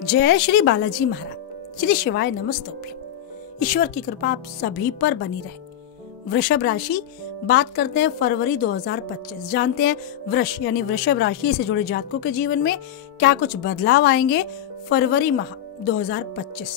जय श्री बालाजी महाराज। श्री शिवाय नमस्तोभ्यम। ईश्वर की कृपा आप सभी पर बनी रहे। वृषभ राशि, बात करते हैं फरवरी 2025। जानते हैं वृष यानी वृषभ राशि से जुड़े जातकों के जीवन में क्या कुछ बदलाव आएंगे फरवरी माह 2025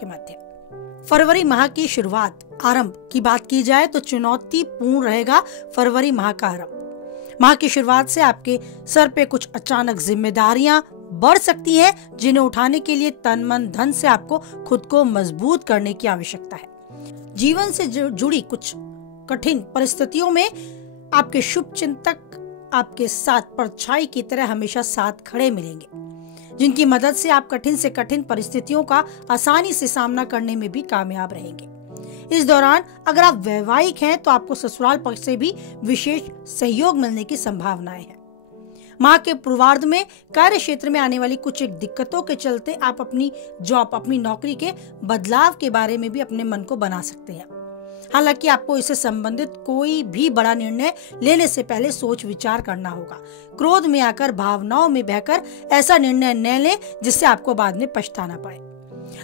के मध्य। फरवरी माह की शुरुआत, आरंभ की बात की जाए तो चुनौतीपूर्ण रहेगा फरवरी माह का आरंभ। माह की शुरुआत से आपके सर पे कुछ अचानक जिम्मेदारियां बढ़ सकती हैं, जिन्हें उठाने के लिए तन मन धन से आपको खुद को मजबूत करने की आवश्यकता है। जीवन से जुड़ी कुछ कठिन परिस्थितियों में आपके शुभ चिंतक आपके साथ परछाई की तरह हमेशा साथ खड़े मिलेंगे, जिनकी मदद से आप कठिन से कठिन परिस्थितियों का आसानी से सामना करने में भी कामयाब रहेंगे। इस दौरान अगर आप वैवाहिक हैं तो आपको ससुराल पक्ष से भी विशेष सहयोग मिलने की संभावनाएं हैं। माह के पूर्वार्ध में कार्य क्षेत्र में आने वाली कुछ एक दिक्कतों के चलते आप अपनी जॉब, अपनी नौकरी के बदलाव के बारे में भी अपने मन को बना सकते हैं। हालांकि आपको इससे संबंधित कोई भी बड़ा निर्णय लेने से पहले सोच विचार करना होगा। क्रोध में आकर, भावनाओं में बहकर ऐसा निर्णय न लें जिससे आपको बाद में पछताना पड़े।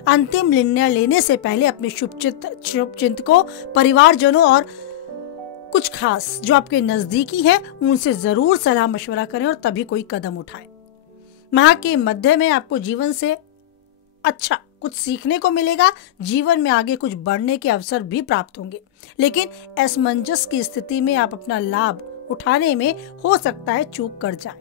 अंतिम निर्णय लेने से पहले अपने शुभचिंतकों, परिवारजनों और कुछ खास जो आपके नजदीकी हैं उनसे जरूर सलाह मशवरा करें और तभी कोई कदम उठाएं। माह के मध्य में आपको जीवन से अच्छा कुछ सीखने को मिलेगा। जीवन में आगे कुछ बढ़ने के अवसर भी प्राप्त होंगे, लेकिन असमंजस की स्थिति में आप अपना लाभ उठाने में हो सकता है चूक कर जाएं।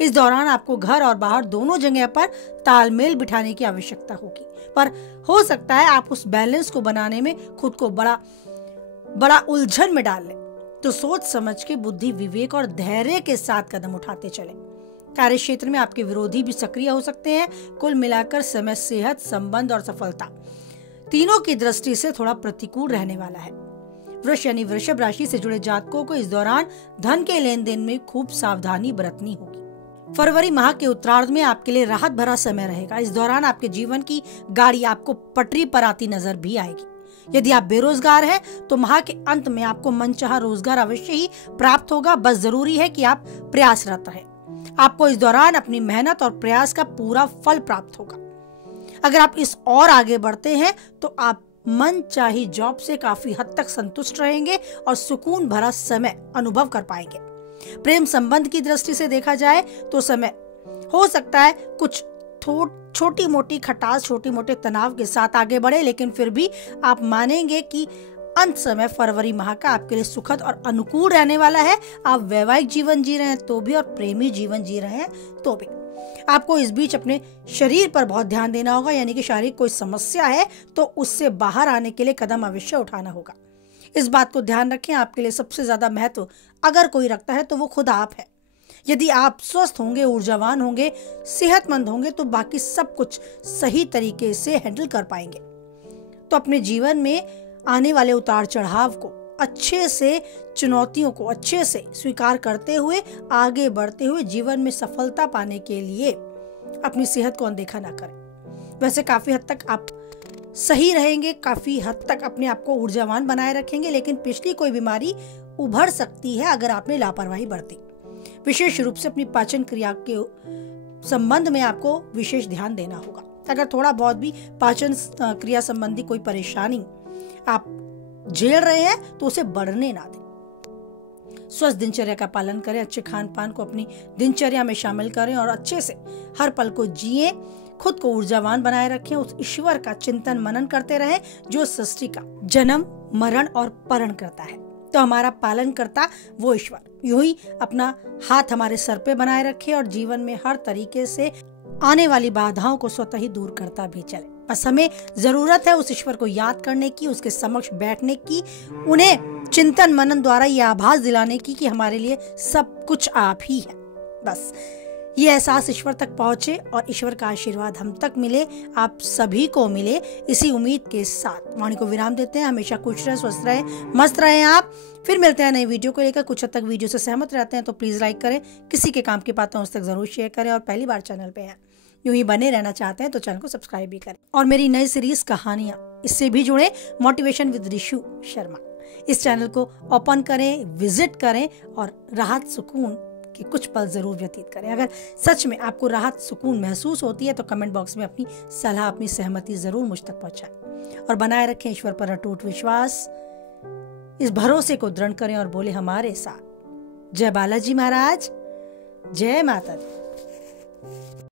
इस दौरान आपको घर और बाहर दोनों जगह पर तालमेल बिठाने की आवश्यकता होगी, पर हो सकता है आप उस बैलेंस को बनाने में खुद को बड़ा उलझन में डाल लें। तो सोच समझ के, बुद्धि, विवेक और धैर्य के साथ कदम उठाते चलें। कार्य क्षेत्र में आपके विरोधी भी सक्रिय हो सकते हैं। कुल मिलाकर समय, सेहत, संबंध और सफलता तीनों की दृष्टि से थोड़ा प्रतिकूल रहने वाला है। वृष यानी वृषभ राशि से जुड़े जातकों को इस दौरान धन के लेन देन में खूब सावधानी बरतनी होगी। फरवरी माह के उत्तरार्ध में आपके लिए राहत भरा समय रहेगा। इस दौरान आपके जीवन की गाड़ी आपको पटरी पर आती नजर भी आएगी। यदि आप बेरोजगार हैं तो माह के अंत में आपको मनचाहा रोजगार अवश्य ही प्राप्त होगा। बस जरूरी है कि आप प्रयासरत रहें। आपको इस दौरान अपनी मेहनत और प्रयास का पूरा फल प्राप्त होगा। अगर आप इस और आगे बढ़ते हैं तो आप मनचाही जॉब से काफी हद तक संतुष्ट रहेंगे और सुकून भरा समय अनुभव कर पाएंगे। प्रेम संबंध की दृष्टि से देखा जाए तो समय हो सकता है कुछ छोटी मोटी खटास, छोटी मोटे तनाव के साथ आगे बढ़े, लेकिन फिर भी आप मानेंगे कि अंत समय फरवरी माह का आपके लिए सुखद और अनुकूल रहने वाला है। आप वैवाहिक जीवन जी रहे हैं तो भी और प्रेमी जीवन जी रहे हैं तो भी। आपको इस बीच अपने शरीर पर बहुत ध्यान देना होगा, यानी कि शारीरिक कोई समस्या है तो उससे बाहर आने के लिए कदम अवश्य उठाना होगा। इस बात को ध्यान रखें, आपके लिए सबसे ज्यादा महत्व अगर कोई रखता है तो वो खुद आप है। यदि आप स्वस्थ होंगे, ऊर्जावान होंगे, सेहतमंद होंगे तो बाकी सब कुछ सही तरीके से हैंडल कर पाएंगे। तो अपने जीवन में आने वाले उतार चढ़ाव को अच्छे से, चुनौतियों को अच्छे से स्वीकार करते हुए आगे बढ़ते हुए जीवन में सफलता पाने के लिए अपनी सेहत को अनदेखा ना करें। वैसे काफी हद तक आप सही रहेंगे, काफी हद तक अपने आप को ऊर्जावान बनाए रखेंगे, लेकिन पिछली कोई बीमारी उभर सकती है अगर आपने लापरवाही बरती। विशेष रूप से अपनी पाचन क्रिया के संबंध में आपको विशेष ध्यान देना होगा। अगर थोड़ा बहुत भी पाचन क्रिया संबंधी कोई परेशानी आप झेल रहे हैं तो उसे बढ़ने ना दें। स्वस्थ दिनचर्या का पालन करें, अच्छे खान पान को अपनी दिनचर्या में शामिल करें और अच्छे से हर पल को जिए। खुद को ऊर्जावान बनाए रखें। उस ईश्वर का चिंतन मनन करते रहें जो सृष्टि का जन्म, मरण और परण करता है। तो हमारा पालन करता वो ईश्वर यूं ही अपना हाथ हमारे सर पे बनाए रखे और जीवन में हर तरीके से आने वाली बाधाओं को स्वतः ही दूर करता भी चले। बस हमें जरूरत है उस ईश्वर को याद करने की, उसके समक्ष बैठने की, उन्हें चिंतन मनन द्वारा ये आभास दिलाने की कि हमारे लिए सब कुछ आप ही है। बस ये एहसास ईश्वर तक पहुंचे और ईश्वर का आशीर्वाद हम तक मिले, आप सभी को मिले। इसी उम्मीद के साथ वाणी को विराम देते हैं। हमेशा खुश रहे, स्वस्थ रहे, मस्त रहे आप। फिर मिलते हैं नई वीडियो को लेकर। कुछ हद तक वीडियो से सहमत रहते हैं तो प्लीज लाइक करें, किसी के काम की बातें उस तक जरूर शेयर करें और पहली बार चैनल पे हैं, यूं ही बने रहना चाहते हैं तो चैनल को सब्सक्राइब भी करें। और मेरी नई सीरीज कहानियां, इससे भी जुड़े मोटिवेशन विद ऋषु शर्मा, इस चैनल को ओपन करें, विजिट करें और राहत सुकून के कुछ पल जरूर व्यतीत करें। अगर सच में आपको राहत सुकून महसूस होती है तो कमेंट बॉक्स में अपनी सलाह, अपनी सहमति जरूर मुझ तक पहुंचाएं और बनाए रखें ईश्वर पर अटूट विश्वास। इस भरोसे को दृढ़ करें और बोले हमारे साथ। जय बालाजी महाराज, जय माता दी।